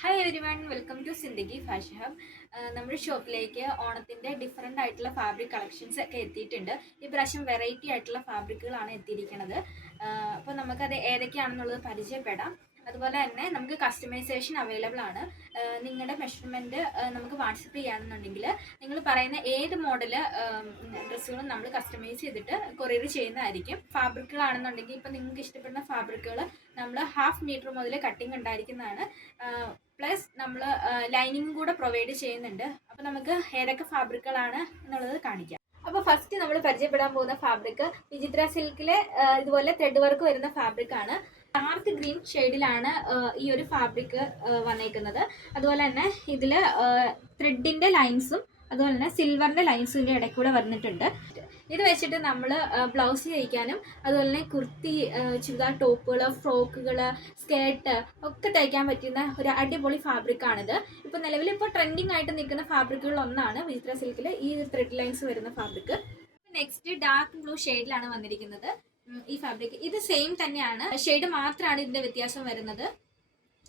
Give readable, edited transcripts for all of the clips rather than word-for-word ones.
Hi everyone, welcome to Zindagi fashion hub. നമ്മുടെ ഷോപ്പിലേക്ക് ഓണത്തിൻ്റെ ഡിഫറെൻ്റ് ആയിട്ടുള്ള ഫാബ്രിക് കളക്ഷൻസ് ഒക്കെ എത്തിയിട്ടുണ്ട്. ഈ പ്രാവശ്യം വെറൈറ്റി ആയിട്ടുള്ള ഫാബ്രിക്കുകളാണ് എത്തിയിരിക്കുന്നത്. അപ്പോൾ നമുക്കത് ഏതൊക്കെയാണെന്നുള്ളത് പരിചയപ്പെടാം. അതുപോലെ തന്നെ നമുക്ക് കസ്റ്റമൈസേഷൻ അവൈലബിൾ ആണ്. നിങ്ങളുടെ മെഷർമെൻറ്റ് നമുക്ക് വാട്സപ്പ് ചെയ്യുകയാണെന്നുണ്ടെങ്കിൽ നിങ്ങൾ പറയുന്ന ഏത് മോഡൽ ഡ്രസ്സുകളും നമ്മൾ കസ്റ്റമൈസ് ചെയ്തിട്ട് കൊറിയർ ചെയ്യുന്നതായിരിക്കും. ഫാബ്രിക്കുകളാണെന്നുണ്ടെങ്കിൽ ഇപ്പോൾ നിങ്ങൾക്ക് ഇഷ്ടപ്പെടുന്ന ഫാബ്രിക്കുകൾ നമ്മൾ 1/2 മീറ്റർ മുതൽ കട്ടിങ് ഉണ്ടായിരിക്കുന്നതാണ്. പ്ലസ് നമ്മൾ ലൈനിങ്ങും കൂടെ പ്രൊവൈഡ് ചെയ്യുന്നുണ്ട്. അപ്പോൾ നമുക്ക് ഏതൊക്കെ ഫാബ്രിക്കുകളാണ് എന്നുള്ളത് കാണിക്കാം. അപ്പോൾ ഫസ്റ്റ് നമ്മൾ പരിചയപ്പെടാൻ പോകുന്ന ഫാബ്രിക് വിചിത്ര സിൽക്കിലെ ഇതുപോലെ ത്രെഡ് വർക്ക് വരുന്ന ഫാബ്രിക്കാണ്. ഡാർക്ക് ഗ്രീൻ ഷെയ്ഡിലാണ് ഈ ഒരു ഫാബ്രിക് വന്നേക്കുന്നത്. അതുപോലെ തന്നെ ഇതിൽ ത്രെഡിൻ്റെ ലൈൻസും അതുപോലെ തന്നെ സിൽവറിൻ്റെ ലൈൻസിൻ്റെ ഇടയ്ക്കൂടെ വന്നിട്ടുണ്ട്. ഇത് വെച്ചിട്ട് നമ്മൾ ബ്ലൗസ് തയ്ക്കാനും അതുപോലെ തന്നെ കുർത്തി, ചുരിദാർ ടോപ്പുകൾ, ഫ്രോക്കുകൾ, സ്കേർട്ട് ഒക്കെ തയ്ക്കാൻ പറ്റുന്ന ഒരു അടിപൊളി ഫാബ്രിക്കാണിത്. ഇപ്പോൾ നിലവിലിപ്പോൾ ട്രെൻഡിങ് ആയിട്ട് നിൽക്കുന്ന ഫാബ്രിക്കുകൾ ഒന്നാണ് വിചിത്ര സിൽക്കിൽ ഈ ത്രെഡ് ലൈൻസ് വരുന്ന ഫാബ്രിക്. നെക്സ്റ്റ് ഡാർക്ക് ബ്ലൂ ഷെയ്ഡിലാണ് വന്നിരിക്കുന്നത് ഈ ഫാബ്രിക്. ഇത് സെയിം തന്നെയാണ്, ഷെയ്ഡ് മാത്രമാണ് ഇതിൻ്റെ വ്യത്യാസം വരുന്നത്.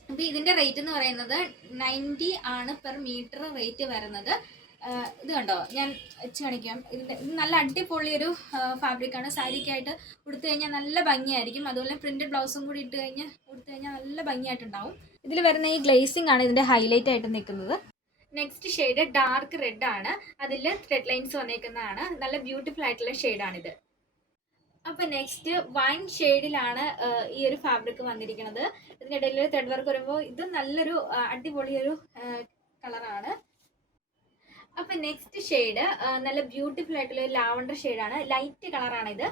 അപ്പോൾ ഇതിൻ്റെ റേറ്റ് എന്ന് പറയുന്നത് 90 ആണ് പെർ മീറ്റർ റേറ്റ് വരുന്നത്. ഇത് കണ്ടോ, ഞാൻ വെച്ച് കാണിക്കാം. ഇത് നല്ല അടിപൊളി ഒരു ഫാബ്രിക്കാണ്. സാരിക്കായിട്ട് ഉടുത്തു കഴിഞ്ഞാൽ നല്ല ഭംഗിയായിരിക്കും. അതുപോലെ പ്രിന്റഡ് ബ്ലൗസും കൂടി ഇട്ട് കഴിഞ്ഞാൽ ഉടുത്തു കഴിഞ്ഞാൽ നല്ല ഭംഗിയായിട്ടുണ്ടാവും. ഇതിൽ വരുന്ന ഈ ഗ്ലേസിംഗ് ആണ് ഇതിൻ്റെ ഹൈലൈറ്റ് ആയിട്ട് നിൽക്കുന്നത്. നെക്സ്റ്റ് ഷെയ്ഡ് ഡാർക്ക് റെഡ് ആണ്. അതിൽ ത്രെഡ് ലൈൻസ് വന്നേക്കുന്നതാണ്. നല്ല ബ്യൂട്ടിഫുൾ ആയിട്ടുള്ള ഷെയ്ഡാണിത്. അപ്പോൾ നെക്സ്റ്റ് വൈൻ ഷെയ്ഡിലാണ് ഈ ഒരു ഫാബ്രിക് വന്നിരിക്കുന്നത്. ഇതിനിടയിൽ ത്രെഡ് വർക്ക് വരുമ്പോൾ ഇത് നല്ലൊരു അടിപൊളി ഒരു കളറാണ്. അപ്പൊ നെക്സ്റ്റ് ഷെയ്ഡ് നല്ല ബ്യൂട്ടിഫുൾ ആയിട്ടുള്ള ഒരു ലാവണ്ടർ ഷെയ്ഡാണ്. ലൈറ്റ് കളറാണ് ഇത്.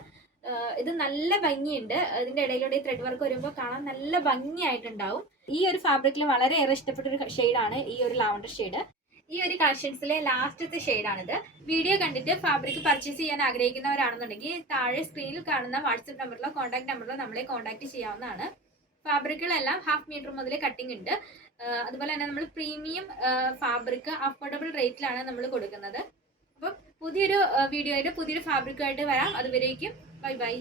ഇത് നല്ല ഭംഗിയുണ്ട്. ഇതിന്റെ ഇടയിലൂടെ ത്രെഡ് വർക്ക് വരുമ്പോൾ കാണാൻ നല്ല ഭംഗിയായിട്ടുണ്ടാവും. ഈ ഒരു ഫാബ്രിക്കിൽ വളരെയേറെ ഇഷ്ടപ്പെട്ട ഒരു ഷെയ്ഡാണ് ഈ ഒരു ലാവണ്ടർ ഷെയ്ഡ്. ഈ ഒരു കളക്ഷൻസിലെ ലാസ്റ്റത്തെ ഷെയ്ഡാണിത്. വീഡിയോ കണ്ടിട്ട് ഫാബ്രിക് പർച്ചേസ് ചെയ്യാൻ ആഗ്രഹിക്കുന്നവരാണെന്നുണ്ടെങ്കിൽ താഴെ സ്ക്രീനിൽ കാണുന്ന വാട്സപ്പ് നമ്പറിലോ കോൺടാക്ട് നമ്പറിലോ നമ്മളെ കോൺടാക്ട് ചെയ്യാവുന്നതാണ്. ഫാബ്രിക്കുകളെല്ലാം 1/2 മീറ്റർ മുതൽ കട്ടിങ് ഉണ്ട്. അതുപോലെ തന്നെ നമ്മൾ പ്രീമിയം ഫാബ്രിക് അഫോർഡബിൾ റേറ്റിലാണ് നമ്മൾ കൊടുക്കുന്നത്. അപ്പം പുതിയൊരു വീഡിയോയുടെ പുതിയൊരു ഫാബ്രിക്കുമായിട്ട് വരാം. അതുവരേക്കും ബൈ ബൈ.